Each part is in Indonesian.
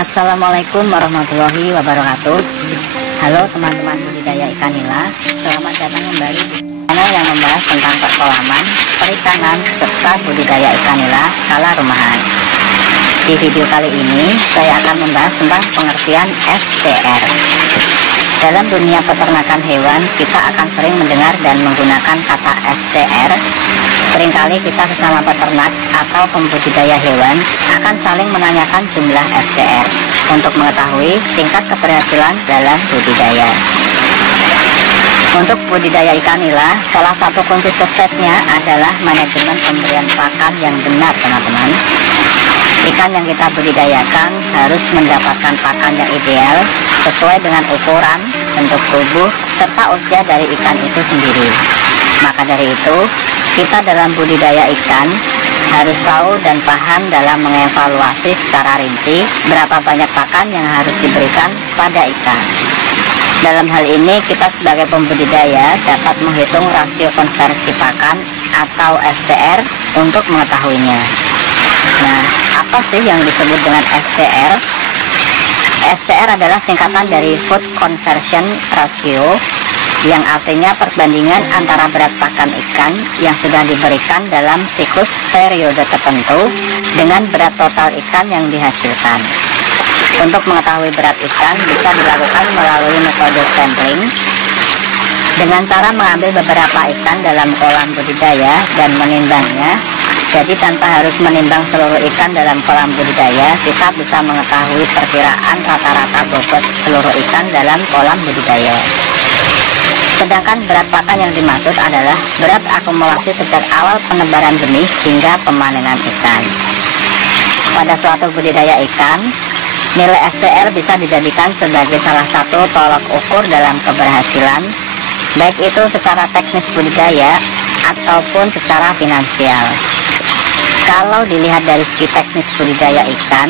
Assalamualaikum warahmatullahi wabarakatuh. Halo teman-teman budidaya ikan nila, selamat datang kembali di channel yang membahas tentang perkolaman, perikanan, serta budidaya ikan nila skala rumahan. Di video kali ini saya akan membahas tentang pengertian FCR. Dalam dunia peternakan hewan, kita akan sering mendengar dan menggunakan kata FCR. Seringkali kita sesama peternak atau pembudidaya hewan akan saling menanyakan jumlah FCR untuk mengetahui tingkat keberhasilan dalam budidaya. Untuk budidaya ikan nila, salah satu kunci suksesnya adalah manajemen pemberian pakan yang benar, teman-teman. Ikan yang kita budidayakan harus mendapatkan pakan yang ideal sesuai dengan ukuran, bentuk tubuh, serta usia dari ikan itu sendiri. Maka dari itu, kita dalam budidaya ikan harus tahu dan paham dalam mengevaluasi secara rinci berapa banyak pakan yang harus diberikan pada ikan. Dalam hal ini, kita sebagai pembudidaya dapat menghitung rasio konversi pakan atau FCR untuk mengetahuinya. Nah, apa sih yang disebut dengan FCR? FCR adalah singkatan dari Food Conversion Ratio, yang artinya perbandingan antara berat pakan ikan yang sudah diberikan dalam siklus periode tertentu dengan berat total ikan yang dihasilkan. Untuk mengetahui berat ikan bisa dilakukan melalui metode sampling dengan cara mengambil beberapa ikan dalam kolam budidaya dan menimbangnya. Jadi tanpa harus menimbang seluruh ikan dalam kolam budidaya, kita bisa mengetahui perkiraan rata-rata bobot seluruh ikan dalam kolam budidaya. Sedangkan berat pakan yang dimaksud adalah berat akumulasi sejak awal penebaran benih hingga pemanenan ikan. Pada suatu budidaya ikan, nilai FCR bisa dijadikan sebagai salah satu tolok ukur dalam keberhasilan, baik itu secara teknis budidaya ataupun secara finansial. Kalau dilihat dari segi teknis budidaya ikan,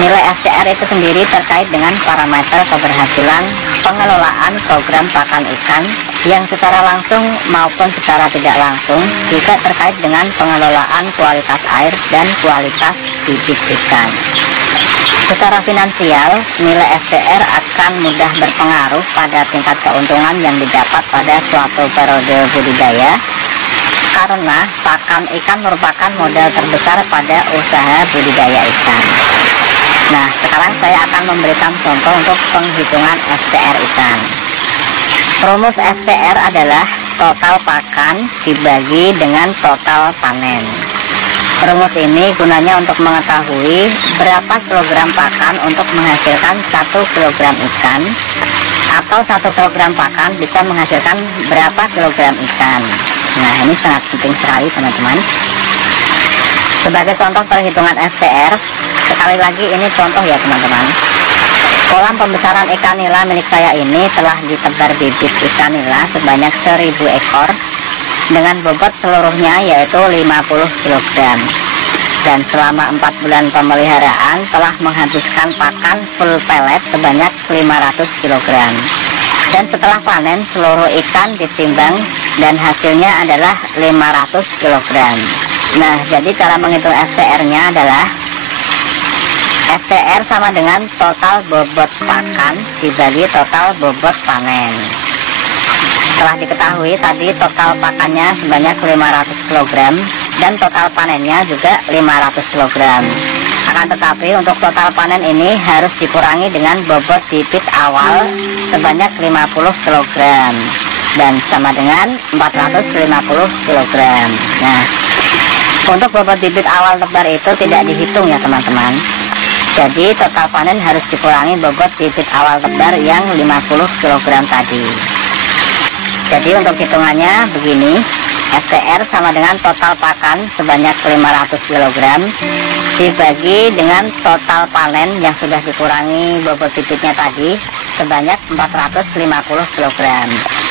nilai FCR itu sendiri terkait dengan parameter keberhasilan pengelolaan program pakan ikan yang secara langsung maupun secara tidak langsung juga terkait dengan pengelolaan kualitas air dan kualitas bibit ikan. Secara finansial, nilai FCR akan mudah berpengaruh pada tingkat keuntungan yang didapat pada suatu periode budidaya, karena pakan ikan merupakan modal terbesar pada usaha budidaya ikan. Nah, sekarang saya akan memberikan contoh untuk penghitungan FCR ikan. Rumus FCR adalah total pakan dibagi dengan total panen. Rumus ini gunanya untuk mengetahui berapa kilogram pakan untuk menghasilkan 1 kilogram ikan, atau 1 kilogram pakan bisa menghasilkan berapa kilogram ikan. Nah, ini sangat penting sekali, teman-teman. Sebagai contoh perhitungan FCR, sekali lagi ini contoh ya, teman-teman. Kolam pembesaran ikan nila milik saya ini telah ditebar bibit ikan nila sebanyak 1000 ekor dengan bobot seluruhnya yaitu 50 kg. Dan selama 4 bulan pemeliharaan telah menghabiskan pakan full pellet sebanyak 500 kg. Dan setelah panen, seluruh ikan ditimbang dan hasilnya adalah 500 kg. Nah, jadi cara menghitung FCR-nya adalah FCR sama dengan total bobot pakan dibagi total bobot panen. Setelah diketahui tadi total pakannya sebanyak 500 kg dan total panennya juga 500 kg. Akan tetapi untuk total panen ini harus dikurangi dengan bobot bibit awal sebanyak 50 kg dan sama dengan 450 kg. Nah, untuk bobot bibit awal tebar itu tidak dihitung ya, teman-teman. Jadi total panen harus dikurangi bobot bibit awal tebar yang 50 kg tadi. Jadi untuk hitungannya begini, FCR sama dengan total pakan sebanyak 500 kg dibagi dengan total panen yang sudah dikurangi bobot bibitnya tadi sebanyak 450 kg.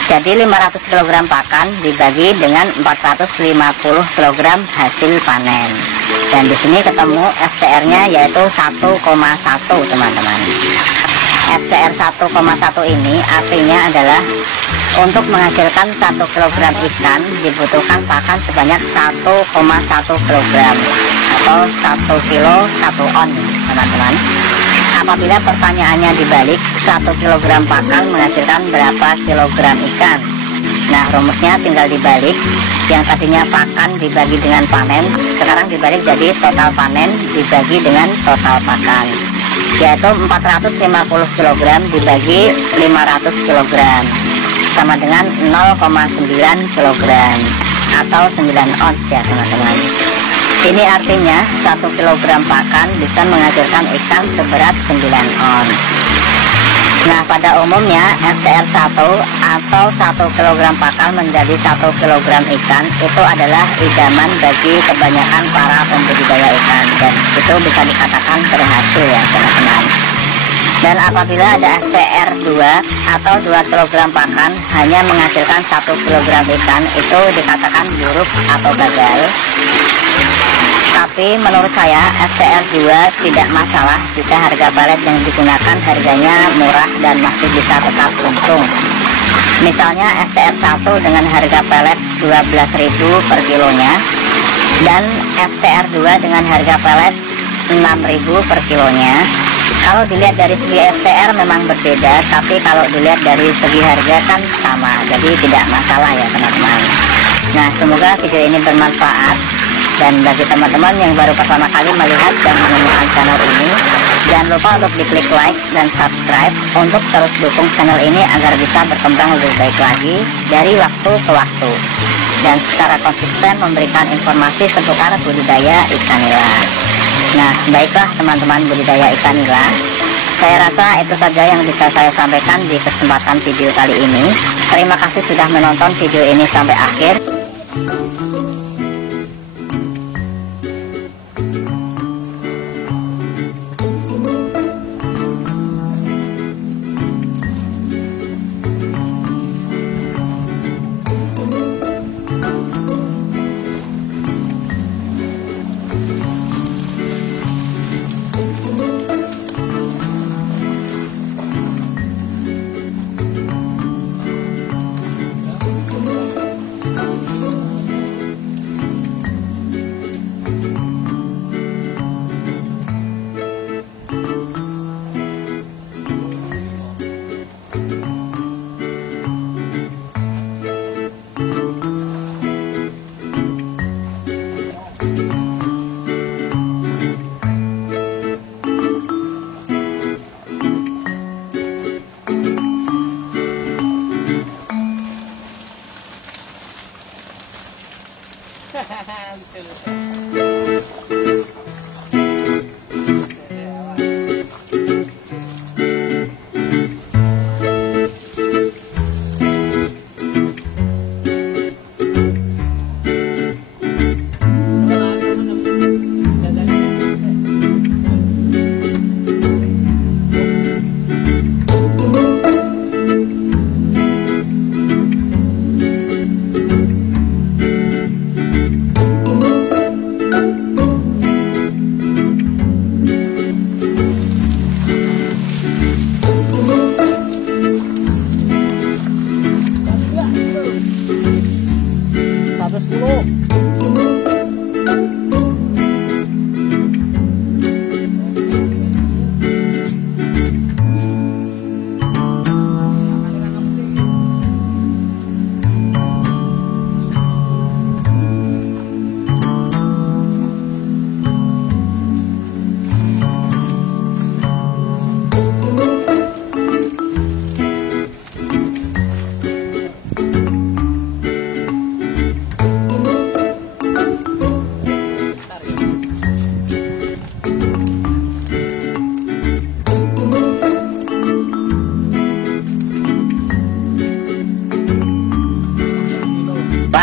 Jadi 500 kg pakan dibagi dengan 450 kg hasil panen. Dan di sini ketemu FCR-nya yaitu 1,1, teman-teman. FCR 1,1 ini artinya adalah Untuk menghasilkan 1 kilogram ikan dibutuhkan pakan sebanyak 1,1 kilogram atau 1 kilo 1 on, teman-teman. Apabila pertanyaannya dibalik, 1 kilogram pakan menghasilkan berapa kilogram ikan? Nah, rumusnya tinggal dibalik. Yang tadinya pakan dibagi dengan panen, sekarang dibalik jadi total panen dibagi dengan total pakan, yaitu 450 kg dibagi 500 kg sama dengan 0,9 kg atau 9 ons ya teman-teman. Ini artinya 1 kg pakan bisa menghasilkan ikan seberat 9 ons. Nah, pada umumnya FCR1 atau 1 kg pakan menjadi 1 kg ikan itu adalah idaman bagi kebanyakan para pembudidaya ikan, dan itu bisa dikatakan berhasil ya teman-teman. Dan apabila ada FCR2 atau 2 kg pakan hanya menghasilkan 1 kg ikan, itu dikatakan buruk atau gagal. Tapi menurut saya FCR2 tidak masalah jika harga pelet yang digunakan harganya murah dan masih bisa tetap untung. Misalnya FCR1 dengan harga pelet 12.000 per kilonya dan FCR2 dengan harga pelet 6.000 per kilonya. Kalau dilihat dari segi FCR memang berbeda, tapi kalau dilihat dari segi harga kan sama, jadi tidak masalah ya teman-teman. Nah, semoga video ini bermanfaat. Dan bagi teman-teman yang baru pertama kali melihat dan menemukan channel ini, jangan lupa untuk diklik like dan subscribe untuk terus dukung channel ini agar bisa berkembang lebih baik lagi dari waktu ke waktu dan secara konsisten memberikan informasi seputar budidaya ikan nila. Nah, baiklah teman-teman budidaya ikan nila, saya rasa itu saja yang bisa saya sampaikan di kesempatan video kali ini. Terima kasih sudah menonton video ini sampai akhir.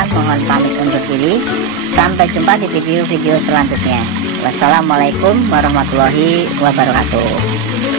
Mohon pamit undur diri. Sampai jumpa di video-video selanjutnya. Wassalamualaikum warahmatullahi wabarakatuh.